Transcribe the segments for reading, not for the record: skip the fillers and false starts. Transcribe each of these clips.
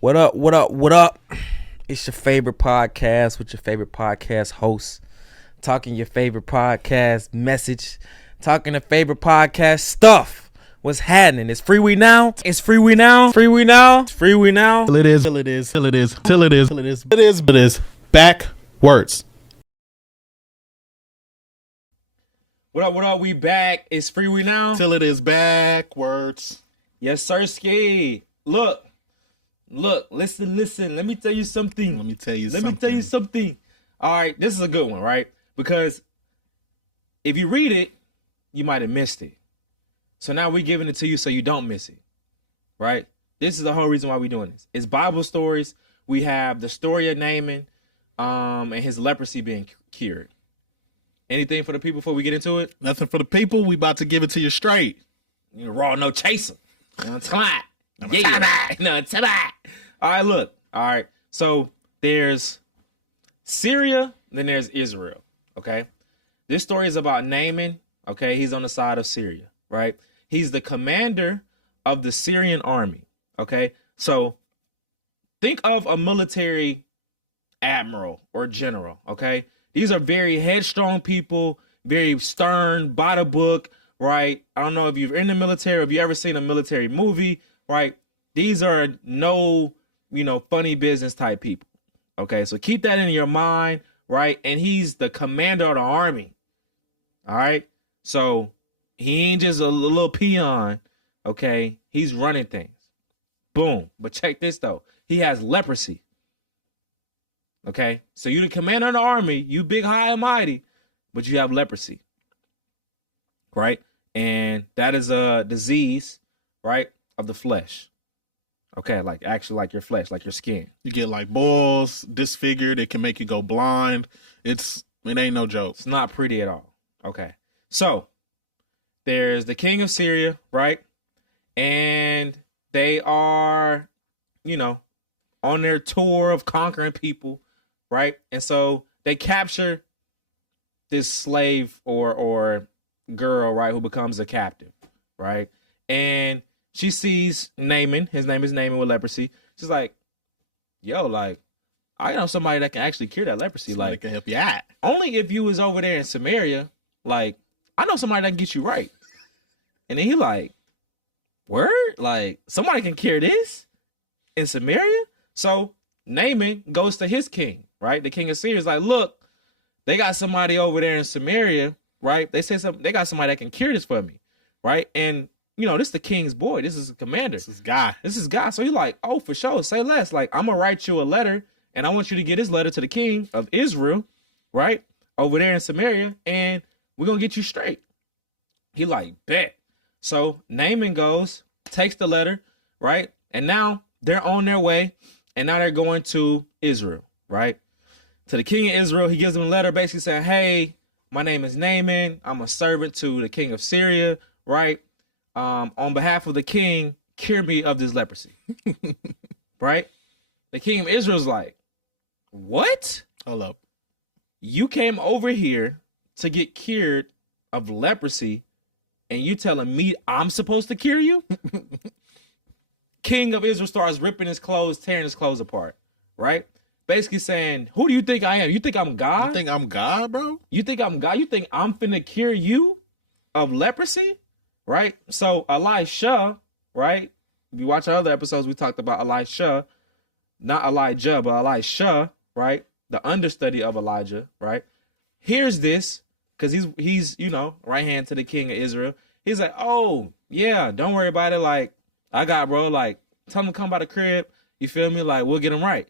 What up, what up, what up? It's your favorite podcast with your favorite podcast host. Talking your favorite podcast message. Talking the favorite podcast stuff. What's happening? It's Freewenow. It's Freewenow. Freewenow. It's Freewenow. Till it is. Till it is. Till it is. Till it is. Till it is. It is. It is. Backwards. What up, what up? We back. It's Freewenow. Till it is backwards. Yes, sir, Ski. Look, listen. Let me tell you something. Let me tell you something. All right, this is a good one, right? Because if you read it, you might have missed it. So now we're giving it to you so you don't miss it, right? This is the whole reason why we're doing this. It's Bible stories. We have the story of Naaman and his leprosy being cured. Anything for the people before we get into it? Nothing for the people. We about to give it to you straight. You know, raw, no chaser. No tonight. No tonight. All right, look. All right. So there's Syria, then there's Israel. Okay. This story is about Naaman. Okay. He's on the side of Syria, right? He's the commander of the Syrian army. Okay. So think of a military admiral or general. Okay. These are very headstrong people, very stern, by the book, right? I don't know if you're in the military, or if you ever seen a military movie, right? These are no, funny business type people. Okay, so keep that in your mind, right? And he's the commander of the army. All right. So he ain't just a little peon. Okay, he's running things. Boom. But check this though. He has leprosy. Okay, so you're the commander of the army, you big, high, and mighty, but you have leprosy, right? And that is a disease, right, of the flesh. Okay, like your flesh, like your skin. You get like boils, disfigured. It can make you go blind. It ain't no joke. It's not pretty at all. Okay, so there's the king of Syria, right? And they are, on their tour of conquering people. Right. And so they capture this slave or girl, right, who becomes a captive. Right. And she sees Naaman. His name is Naaman with leprosy. She's like, yo, like, I know somebody that can actually cure that leprosy. Somebody like, can help you out. Only if you was over there in Samaria. Like, I know somebody that can get you right. And then he like, word? Like, somebody can cure this in Samaria? So Naaman goes to his king. Right, the king of Syria is like, look, they got somebody over there in Samaria, right? They they got somebody that can cure this for me, right? And this is the king's boy. This is the commander. This is guy. So he's like, oh, for sure, say less. Like, I'm gonna write you a letter, and I want you to get this letter to the king of Israel, right, over there in Samaria, and we're gonna get you straight. He like, bet. So Naaman goes, takes the letter, right, and now they're on their way, and now they're going to Israel, right? To the king of Israel, he gives them a letter basically saying, hey, my name is Naaman. I'm a servant to the king of Syria, right? On behalf of the king, cure me of this leprosy. Right? The king of Israel's like, what? Hold up. You came over here to get cured of leprosy, and you telling me I'm supposed to cure you? King of Israel starts ripping his clothes, tearing his clothes apart, right? Basically saying, who do you think I am? You think I'm God? You think I'm God, bro? You think I'm God? You think I'm finna cure you of leprosy? Right? So Elisha, right? If you watch our other episodes, we talked about Elisha, not Elijah, but Elisha, right? The understudy of Elijah, right? Here's this, because he's right hand to the king of Israel. He's like, oh, yeah, don't worry about it. Like, I got, bro, like, tell him to come by the crib. You feel me? Like, we'll get him right.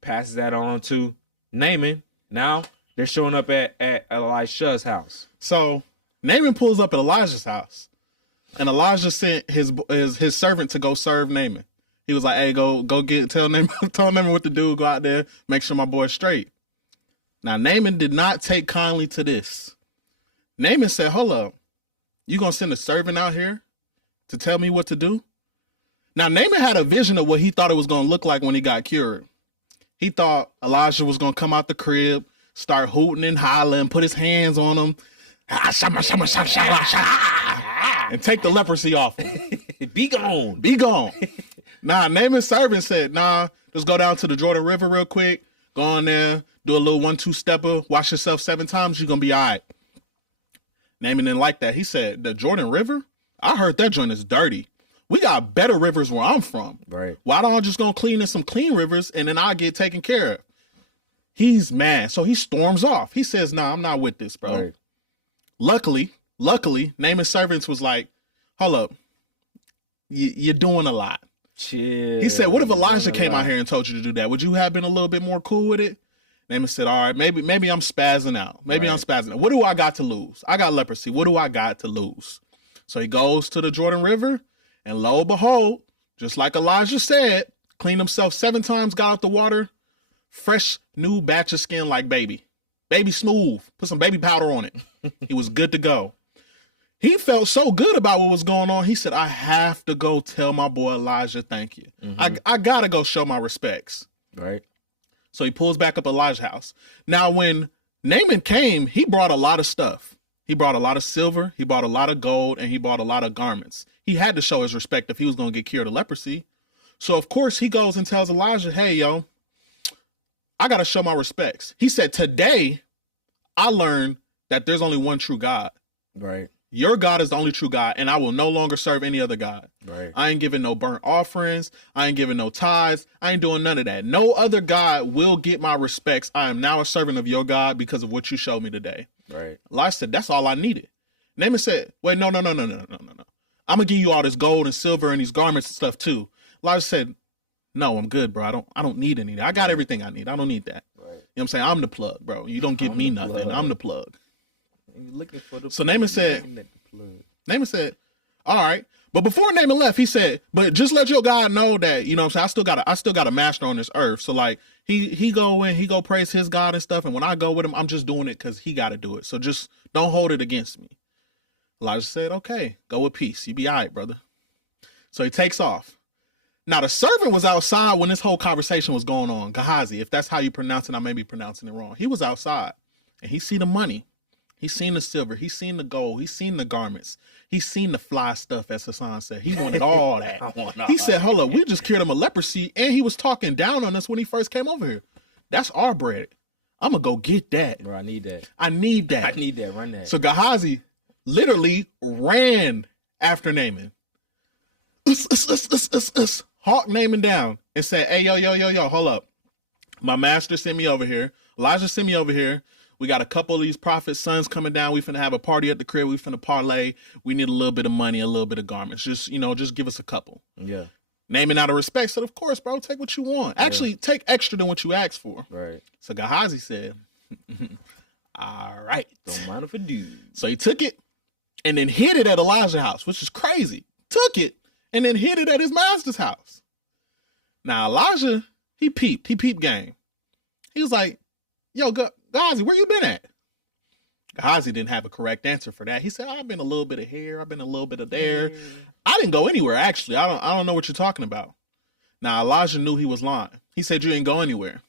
Passes that on to Naaman. Now they're showing up at Elisha's house. So Naaman pulls up at Elijah's house, and Elijah sent his servant to go serve Naaman. He was like, "Hey, go tell Naaman what to do. Go out there, make sure my boy's straight." Now Naaman did not take kindly to this. Naaman said, "Hold up, you gonna send a servant out here to tell me what to do?" Now Naaman had a vision of what he thought it was gonna look like when he got cured. He thought Elijah was going to come out the crib, start hooting and hollering, put his hands on him, and take the leprosy off him. Be gone. Be gone. Nah, Naaman's servant said, nah, just go down to the Jordan River real quick. Go on there, do a little 1-2 stepper, wash yourself 7 times, you're going to be all right. Naaman didn't like that. He said, the Jordan River? I heard that joint is dirty. We got better rivers where I'm from. Right. Why don't I just go clean in some clean rivers and then I'll get taken care of? He's mad. So he storms off. He says, nah, I'm not with this, bro. Right. Luckily, Naaman's servants was like, hold up. You're doing a lot. Chill. He said, what if Elijah came out here and told you to do that? Would you have been a little bit more cool with it? Naaman said, all right, maybe I'm spazzing out. Maybe I'm spazzing out. What do I got to lose? I got leprosy. What do I got to lose? So he goes to the Jordan River, and lo and behold, just like Elijah said, cleaned himself 7 times, got out the water, fresh new batch of skin like baby. Baby smooth. Put some baby powder on it. He was good to go. He felt so good about what was going on. He said, I have to go tell my boy Elijah thank you. I got to go show my respects. Right. So he pulls back up Elijah's house. Now, when Naaman came, he brought a lot of stuff. He brought a lot of silver, he brought a lot of gold, and he brought a lot of garments. He had to show his respect if he was going to get cured of leprosy. So, of course, he goes and tells Elijah, hey, yo, I got to show my respects. He said, today, I learned that there's only one true God. Right. Your God is the only true God, and I will no longer serve any other God. Right. I ain't giving no burnt offerings. I ain't giving no tithes. I ain't doing none of that. No other God will get my respects. I am now a servant of your God because of what you showed me today. Right. Elijah said, that's all I needed. Naaman said, wait, no. I'm going to give you all this gold and silver and these garments and stuff too. Elijah said, no, I'm good, bro. I don't need any of that. I got everything I need. I don't need that. Right. You know what I'm saying? I'm the plug, bro. You don't give me nothing. Plug. I'm the plug. Looking for the so Naaman said, all right. But before Naaman left, he said, but just let your God know that, you know what I'm saying, I still got a master on this earth. So like he go praise his God and stuff. And when I go with him, I'm just doing it because he got to do it. So just don't hold it against me. Elijah said, okay, go with peace. You be all right, brother. So he takes off. Now the servant was outside when this whole conversation was going on. Gehazi, if that's how you pronounce it, I may be pronouncing it wrong. He was outside and he see the money. He's seen the silver. He's seen the gold. He's seen the garments. He's seen the fly stuff, as Hassan said. He wanted all that. He said, hold up, we just cured him of leprosy, and he was talking down on us when he first came over here. That's our bread. I'm going to go get that. Bro, I need that. I need that. Run that. So Gehazi literally ran after Naaman. Hawk Naaman down and said, hey, yo, hold up. My master sent me over here. Elijah sent me over here. We got a couple of these prophets' sons coming down. We finna have a party at the crib. We finna parlay. We need a little bit of money, a little bit of garments. Just give us a couple. Yeah. Naaman out of respect said, of course, bro, take what you want. Actually, take extra than what you asked for. Right. So Gehazi said, all right. Don't mind if I do. So he took it and then hid it at Elijah's house, which is crazy. Took it and then hid it at his master's house. Now, Elijah, he peeped game. He was like, yo, Gehazi, where you been at? Gehazi didn't have a correct answer for that. He said, I've been a little bit of here. I've been a little bit of there. I didn't go anywhere, actually. I don't know what you're talking about. Now, Elijah knew he was lying. He said, you didn't go anywhere.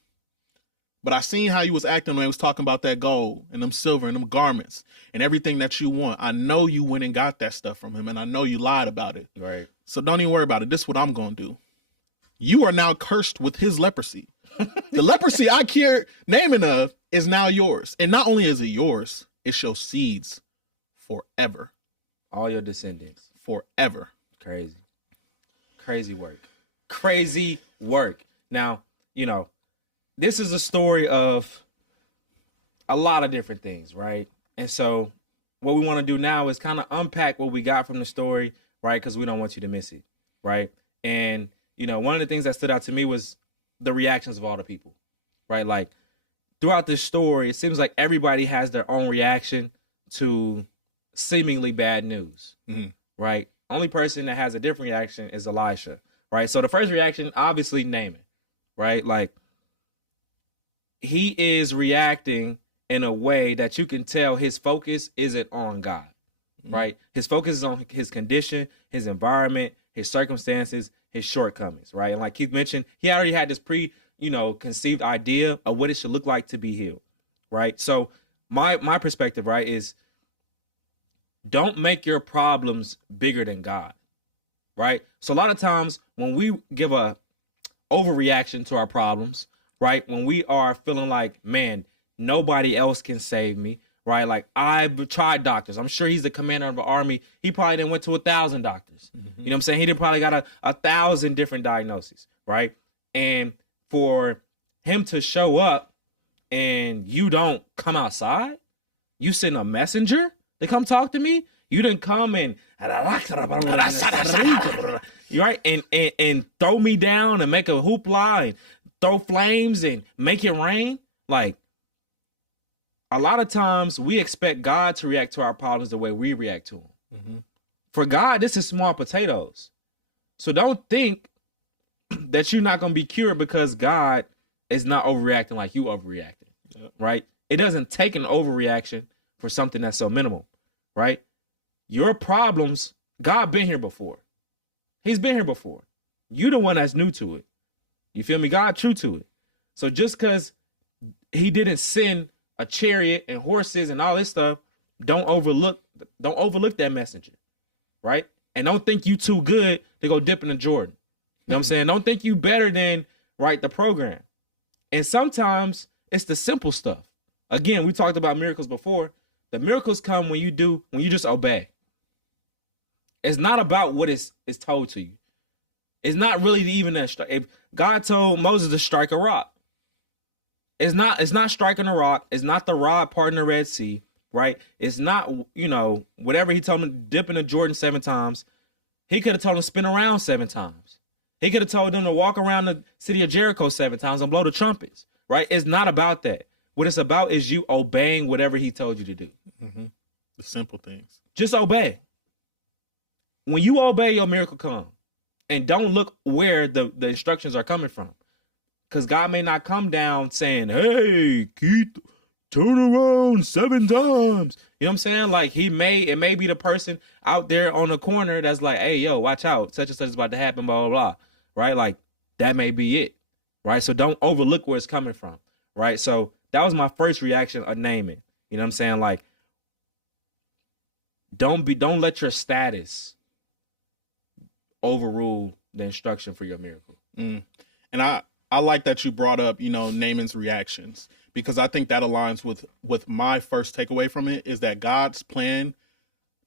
But I seen how you was acting when he was talking about that gold and them silver and them garments and everything that you want. I know you went and got that stuff from him, and I know you lied about it. Right. So don't even worry about it. This is what I'm going to do. You are now cursed with his leprosy. The leprosy I cured Naaman of is now yours. And not only is it yours, it's your seeds forever. All your descendants. Forever. Crazy work. Now, this is a story of a lot of different things, right? And so what we want to do now is kind of unpack what we got from the story, right? Because we don't want you to miss it, right? And, one of the things that stood out to me was the reactions of all the people, right? Like throughout this story, it seems like everybody has their own reaction to seemingly bad news, right? Only person that has a different reaction is Elisha, right? So the first reaction, obviously Naaman, right? Like he is reacting in a way that you can tell his focus isn't on God, right? His focus is on his condition, his environment, his circumstances, his shortcomings, right? And like Keith mentioned, he already had this conceived idea of what it should look like to be healed, right? So my perspective, right, is don't make your problems bigger than God, right? So a lot of times when we give a overreaction to our problems, right? When we are feeling like, man, nobody else can save me, right? Like, I've tried doctors. I'm sure he's the commander of the army. He probably didn't went to 1,000 doctors. You know what I'm saying? He did probably got 1,000 different diagnoses, right? And for him to show up and you don't come outside, you send a messenger to come talk to me. You didn't come and you right and throw me down and make a hoopla and throw flames and make it rain. Like, a lot of times we expect God to react to our problems the way we react to them. For God, this is small potatoes. So don't think that you're not going to be cured because God is not overreacting like you overreacting, right? It doesn't take an overreaction for something that's so minimal, right? Your problems, God been here before. He's been here before. You the one that's new to it. You feel me? God true to it. So just because he didn't send a chariot and horses and all this stuff, don't overlook that messenger, right? And don't think you too good to go dip in the Jordan. You know what I'm saying? Don't think you better than, right, the program. And sometimes it's the simple stuff. Again, we talked about miracles before. The miracles come when you just obey. It's not about what is told to you. It's not really even that. If God told Moses to strike a rock, it's not striking a rock. It's not the rod parting the Red Sea, right? It's not, whatever he told him to dip in the Jordan 7 times. He could have told him to spin around 7 times. He could have told them to walk around the city of Jericho 7 times and blow the trumpets, right? It's not about that. What it's about is you obeying whatever he told you to do. The simple things. Just obey. When you obey, your miracle come. And don't look where the instructions are coming from. Because God may not come down saying, hey, Keith, turn around 7 times. You know what I'm saying? Like, it may be the person out there on the corner that's like, hey, yo, watch out. Such and such is about to happen, blah, blah, blah. Right? Like, that may be it. Right? So don't overlook where it's coming from. Right? So that was my first reaction of Naaman. You know what I'm saying? Like, don't let your status overrule the instruction for your miracle. And I like that you brought up, Naaman's reactions, because I think that aligns with my first takeaway from it is that God's plan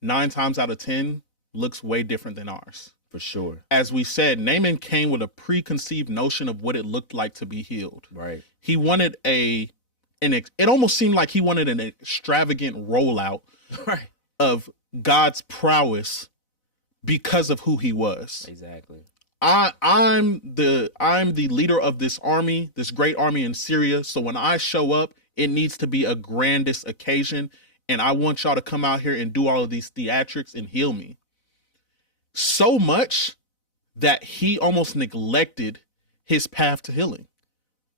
9 times out of 10 looks way different than ours. For sure. As we said, Naaman came with a preconceived notion of what it looked like to be healed. Right. He wanted it almost seemed like he wanted an extravagant rollout right. of God's prowess because of who he was. Exactly. I'm the leader of this army, this great army in Syria. So when I show up, it needs to be a grandest occasion. And I want y'all to come out here and do all of these theatrics and heal me. So much that he almost neglected his path to healing.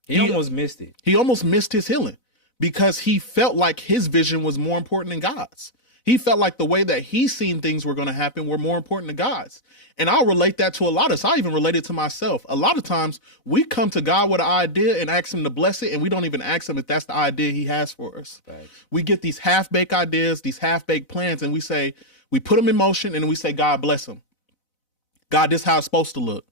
He almost missed it. He almost missed his healing because he felt like his vision was more important than God's. He felt like the way that he seen things were going to happen were more important than God's. And I'll relate that to a lot of us. I even relate it to myself. A lot of times we come to God with an idea and ask him to bless it, and we don't even ask him if that's the idea he has for us. Right. We get these half-baked ideas, these half-baked plans, and we put them in motion, and we say, God bless them. God, this is how it's supposed to look.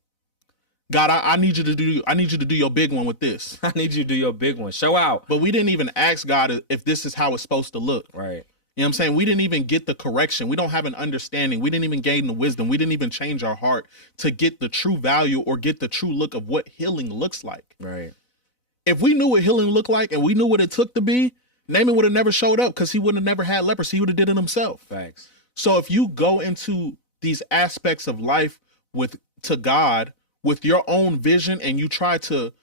God, I need you to do your big one with this. I need you to do your big one. Show out. But we didn't even ask God if this is how it's supposed to look. Right. You know what I'm saying? We didn't even get the correction. We don't have an understanding. We didn't even gain the wisdom. We didn't even change our heart to get the true value or get the true look of what healing looks like. Right. If we knew what healing looked like and we knew what it took to be, Naaman would have never showed up because he would have never had leprosy. He would have did it himself. Facts. So if you go into these aspects of life to God with your own vision and you try to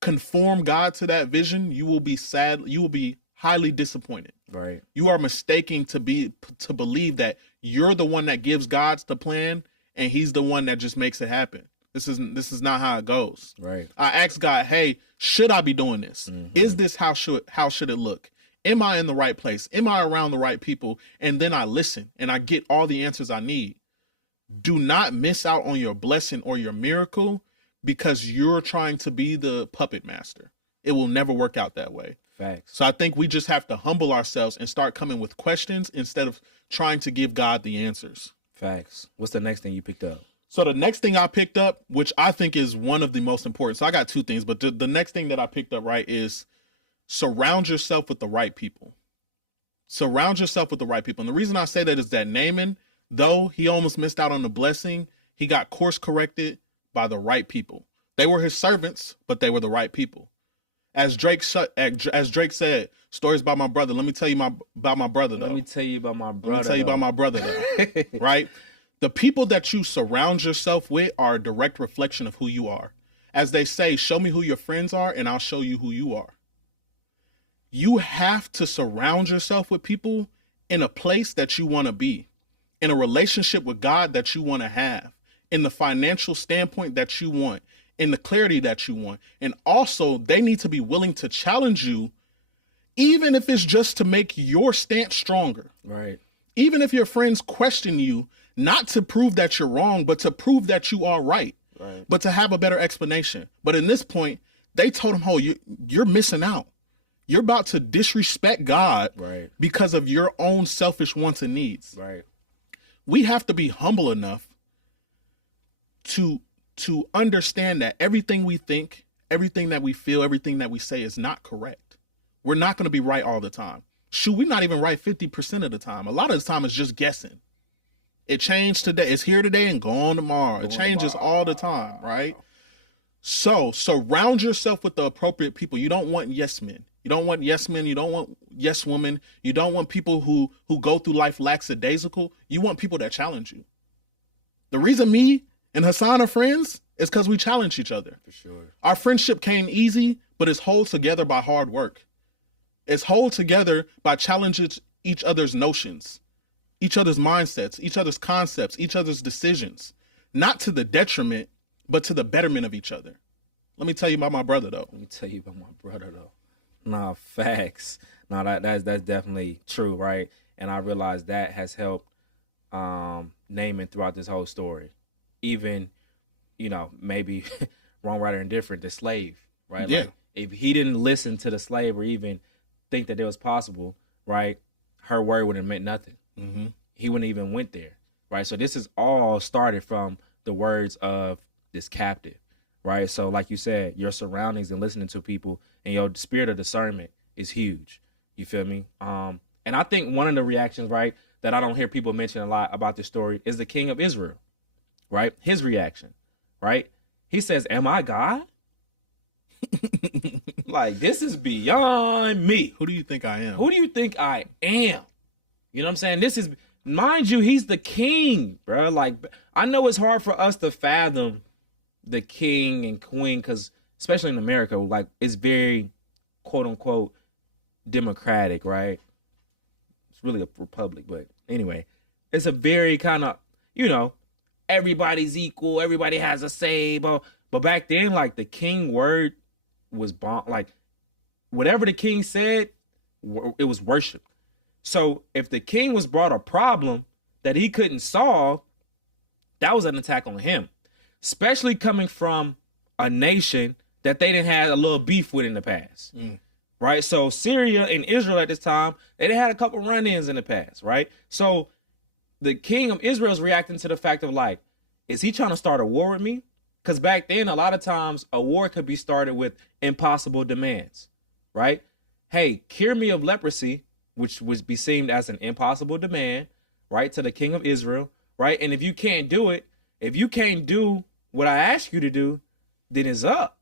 conform God to that vision, you will be sad. You will be highly disappointed. Right. You are mistaken to believe that you're the one that gives God's the plan and he's the one that just makes it happen. This is not how it goes. Right. I asked God, hey, should I be doing this? Mm-hmm. Is this how should it look? Am I in the right place? Am I around the right people? And then I listen and I get all the answers I need. Do not miss out on your blessing or your miracle because you're trying to be the puppet master. It will never work out that way. Facts. So I think we just have to humble ourselves and start coming with questions instead of trying to give God the answers. Facts. What's the next thing you picked up? So the next thing I picked up, which I think is one of the most important. So I got two things, but the next thing that I picked up, right, is surround yourself with the right people. Surround yourself with the right people. And the reason I say that is that Naaman, though he almost missed out on the blessing, he got course corrected by the right people. They were his servants, but they were the right people. As Drake said, stories about my brother. Let me tell you about my brother, though. Let me tell you about my brother. Let me tell you about my brother, though. Right? The people that you surround yourself with are a direct reflection of who you are. As they say, show me who your friends are, and I'll show you who you are. You have to surround yourself with people in a place that you want to be, in a relationship with God that you want to have, in the financial standpoint that you want, in the clarity that you want. And also, they need to be willing to challenge you, even if it's just to make your stance stronger. Right. Even if your friends question you, not to prove that you're wrong, but to prove that you are right. Right. But to have a better explanation. But in this point, they told him, oh, you're missing out. You're about to disrespect God, right, because of your own selfish wants and needs. Right. We have to be humble enough to understand that everything we think, everything that we feel, everything that we say is not correct. We're not going to be right all the time. Shoot, we're not even right 50% of the time. A lot of the time it's just guessing. It changed today. It's here today and gone tomorrow. It changes all the time, right? So surround yourself with the appropriate people. You don't want yes men. You don't want yes men. You don't want yes women. You don't want people who go through life lackadaisical. You want people that challenge you. The reason me and Hassan are friends is because we challenge each other. For sure. Our friendship came easy, but it's held together by hard work. It's held together by challenging each other's notions, each other's mindsets, each other's concepts, each other's decisions, not to the detriment, but to the betterment of each other. Let me tell you about my brother, though. Nah, facts. No, that's definitely true, right? And I realized that has helped Naaman throughout this whole story. Even, maybe wrong, right, or indifferent, the slave, right? Yeah. Like, if he didn't listen to the slave or even think that it was possible, right, her word would have meant nothing. Mm-hmm. He wouldn't even went there, right? So this is all started from the words of this captive, right? So like you said, your surroundings and listening to people and your spirit of discernment is huge. You feel me? And I think one of the reactions, right, that I don't hear people mention a lot about this story is the king of Israel, right? His reaction, right? He says, am I God? Like, this is beyond me. Who do you think I am? Who do you think I am? You know what I'm saying? This is, mind you, he's the king, bro. Like, I know it's hard for us to fathom the king and queen, because especially in America, like, it's very, quote unquote, democratic, right? It's really a republic, but anyway, it's a very kind of, everybody's equal, everybody has a say, but back then, like, the king word was bomb. Like, whatever the king said, it was worship. So if the king was brought a problem that he couldn't solve, that was an attack on him, especially coming from a nation that they didn't have a little beef with in the past, right? So Syria and Israel at this time, they had a couple run-ins in the past, right? So the king of Israel is reacting to the fact of, like, is he trying to start a war with me? Because back then, a lot of times, a war could be started with impossible demands, right? Hey, cure me of leprosy, which would be seen as an impossible demand, right, to the king of Israel, right? And if you can't do it, if you can't do what I ask you to do, then it's up.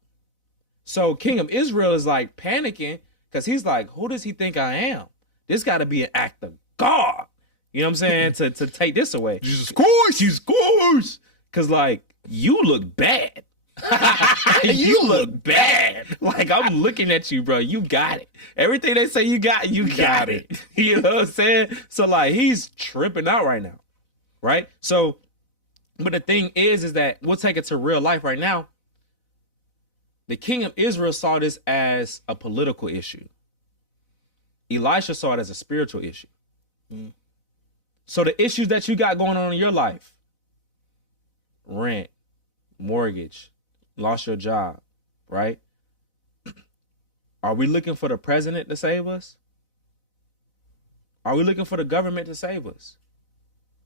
So king of Israel is, like, panicking because he's like, who does he think I am? This got to be an act of God. You know what I'm saying? to take this away. Jesus Christ. Because, like, you look bad. you look bad. Like, I'm looking at you, bro. You got it. Everything they say you got it. You know what I'm saying? So, like, he's tripping out right now, right? So, but the thing is that we'll take it to real life right now. The king of Israel saw this as a political issue. Elisha saw it as a spiritual issue. So the issues that you got going on in your life, rent, mortgage, lost your job, right? Are we looking for the president to save us? Are we looking for the government to save us?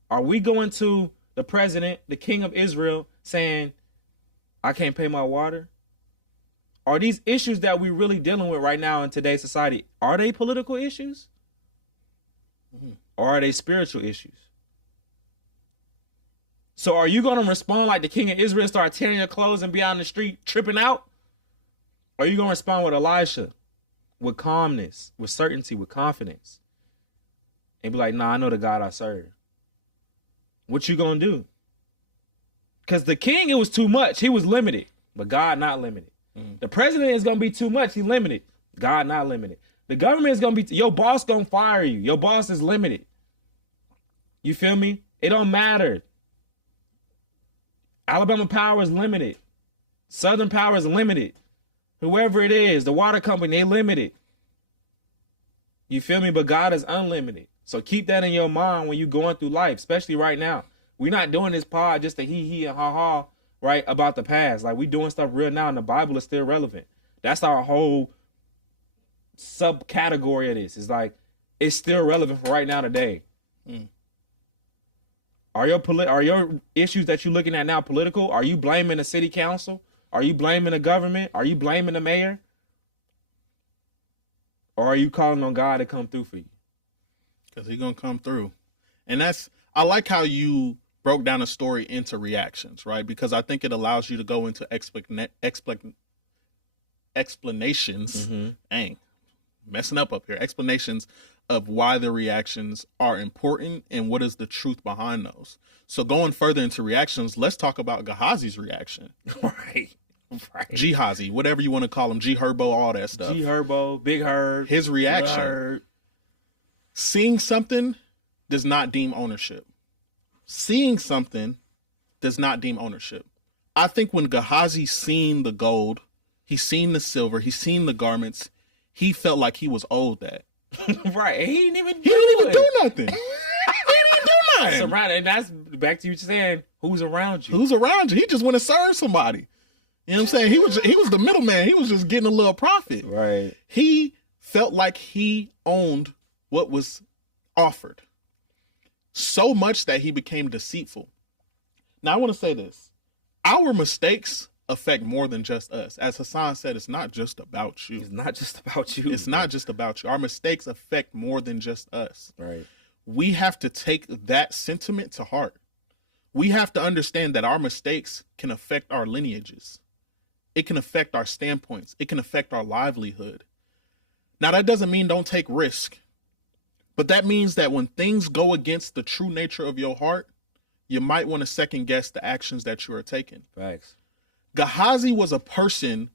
Are we going to the president, the king of Israel, saying, I can't pay my water? Are these issues that we're really dealing with right now in today's society, are they political issues? Or are they spiritual issues? So are you going to respond like the king of Israel, start tearing your clothes and be out in the street tripping out? Or are you going to respond with Elisha, with calmness, with certainty, with confidence? And be like, nah, I know the God I serve. What you going to do? Because the king, it was too much. He was limited, but God not limited. The president is going to be too much. He limited. God not limited. The government is going to be, your boss going to fire you. Your boss is limited. You feel me? It don't matter. Alabama Power is limited. Southern Power is limited. Whoever it is, the water company, they limited. You feel me? But God is unlimited. So keep that in your mind when you're going through life, especially right now. We're not doing this pod just to hee and ha, right, about the past. Like, we doing stuff real now, and the Bible is still relevant. That's our whole subcategory of this. It's like, it's still relevant for right now today. Are your issues that you're looking at now political? Are you blaming the city council? Are you blaming the government? Are you blaming the mayor? Or are you calling on God to come through for you? Because he's going to come through. And I like how you broke down a story into reactions, right? Because I think it allows you to go into explanations. Dang, messing up here. Explanations of why the reactions are important and what is the truth behind those. So going further into reactions, let's talk about Gehazi's reaction. Right. Gehazi, whatever you want to call him, G-Herbo, all that stuff. G-Herbo, Big Herb. His reaction. Herb. Seeing something does not deem ownership. Seeing something does not deem ownership. I think when Gehazi seen the gold, he seen the silver, he seen the garments, he felt like he was owed that. Right. He didn't even do nothing. He didn't even do nothing. Surrounded, and that's back to you saying, who's around you? Who's around you? He just went to serve somebody. You know what I'm saying? He was the middleman. He was just getting a little profit. Right. He felt like he owned what was offered. So much that he became deceitful. Now I want to say this. Our mistakes affect more than just us. As Hassan said, it's not just about you. It's not just about you. It's not just about you. Our mistakes affect more than just us. Right. We have to take that sentiment to heart. We have to understand that our mistakes can affect our lineages. It can affect our standpoints. It can affect our livelihood. Now, that doesn't mean don't take risk. But that means that when things go against the true nature of your heart, you might want to second guess the actions that you are taking. Facts. Gehazi was a person,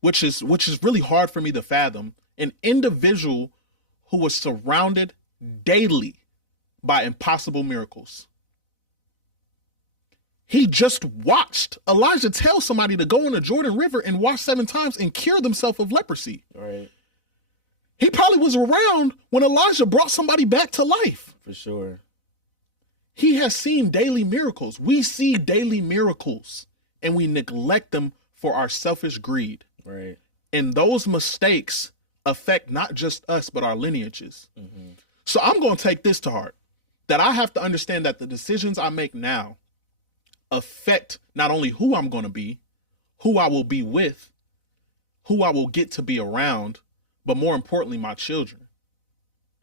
which is really hard for me to fathom, an individual who was surrounded daily by impossible miracles. He just watched Elijah tell somebody to go in the Jordan River and wash 7 times and cure themselves of leprosy. Right. He probably was around when Elijah brought somebody back to life. For sure. He has seen daily miracles. We see daily miracles and we neglect them for our selfish greed. Right. And those mistakes affect not just us, but our lineages. Mm-hmm. So I'm going to take this to heart, that I have to understand that the decisions I make now affect not only who I'm going to be, who I will be with, who I will get to be around, but more importantly, my children.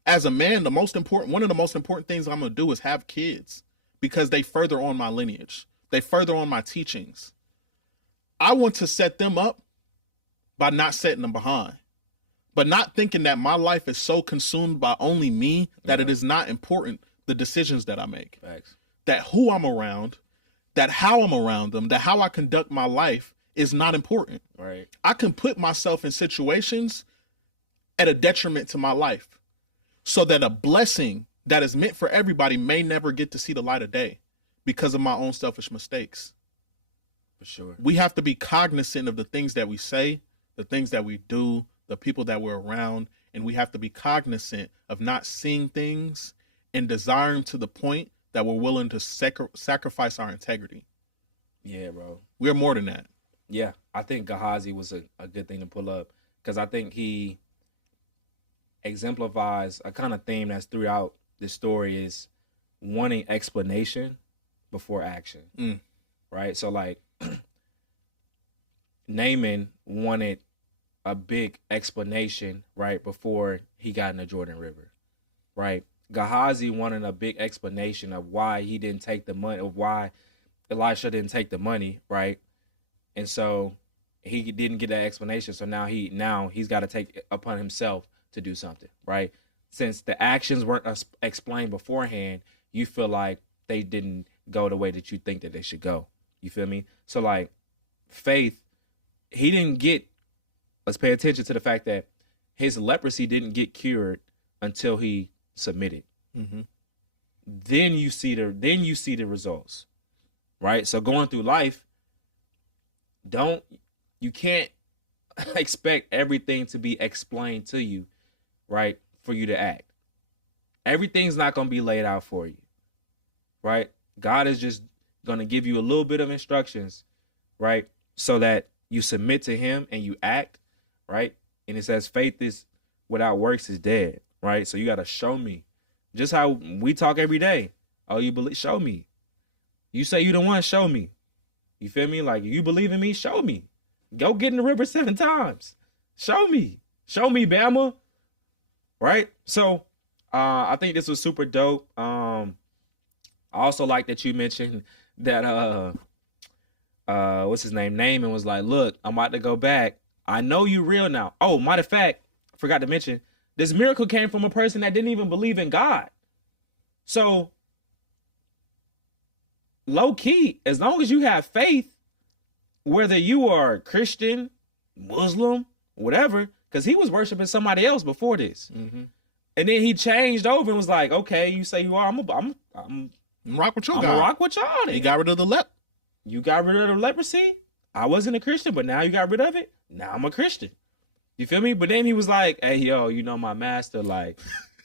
As a man, one of the most important things I'm going to do is have kids, because they further on my lineage. They further on my teachings. I want to set them up by not setting them behind, but not thinking that my life is so consumed by only me that it is not important, the decisions that I make. Facts. That who I'm around, that how I'm around them, that how I conduct my life is not important. Right. I can put myself in situations at a detriment to my life so that a blessing that is meant for everybody may never get to see the light of day because of my own selfish mistakes. For sure. We have to be cognizant of the things that we say, the things that we do, the people that we're around, and we have to be cognizant of not seeing things and desiring to the point that we're willing to sacrifice our integrity. Yeah, bro. We're more than that. Yeah, I think Gehazi was a good thing to pull up, because I think he exemplifies a kind of theme that's throughout this story, is wanting explanation before action. Mm. Right? So like Naaman wanted a big explanation right before he got in the Jordan River. Right? Gehazi wanted a big explanation of why he didn't take the money, of why Elisha didn't take the money, right? And so he didn't get that explanation. So now he's got to take it upon himself to do something, right? Since the actions weren't explained beforehand, you feel like they didn't go the way that you think that they should go. You feel me? So like faith, he didn't get, let's pay attention to the fact that his leprosy didn't get cured until he submitted. Mm-hmm. Then you see the results, right? So going through life, you can't expect everything to be explained to you, right? For you to act. Everything's not going to be laid out for you, right? God is just going to give you a little bit of instructions, right? So that you submit to him and you act, right? And it says faith is without works is dead, right? So you got to show me. Just how we talk every day. Oh, you believe? Show me. You say you the one, show me. You feel me? Like, you believe in me? Show me. Go get in the river 7 times. Show me. Show me, Bama. Right? So, I think this was super dope. I also like that you mentioned that, what's his name? Naaman was like, look, I'm about to go back. I know you real now. Oh, matter of fact, I forgot to mention, this miracle came from a person that didn't even believe in God. So, low key, as long as you have faith, whether you are Christian, Muslim, whatever, because he was worshiping somebody else before this. Mm-hmm. And then he changed over and was like, okay, you say you are, I'm rock with your I'm God. rock with y'all then. He got rid of the You got rid of the leprosy? I wasn't a Christian, but now you got rid of it? Now I'm a Christian. You feel me? But then he was like, hey, yo, you know my master, like,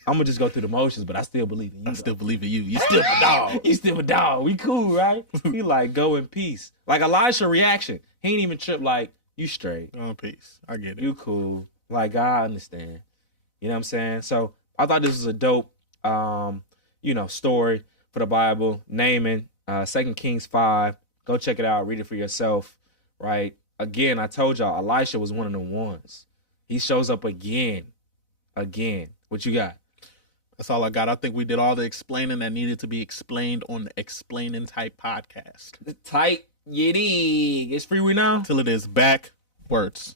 I'm going to just go through the motions, but I still believe in you. I still believe in you. You still a dog. You still a dog. We cool, right? He like, go in peace. Like Elisha reaction. He ain't even trip like, you straight. Go in peace. I get it. You cool. Like, I understand. You know what I'm saying? So I thought this was a dope, story for the Bible. Naaman, 2 Kings 5. Go check it out. Read it for yourself, right? Again, I told y'all, Elisha was one of the ones. He shows up again. What you got? That's all I got. I think we did all the explaining that needed to be explained on the Explaining Type podcast. The tight, yitty. It's Freewenow. Till it is backwards.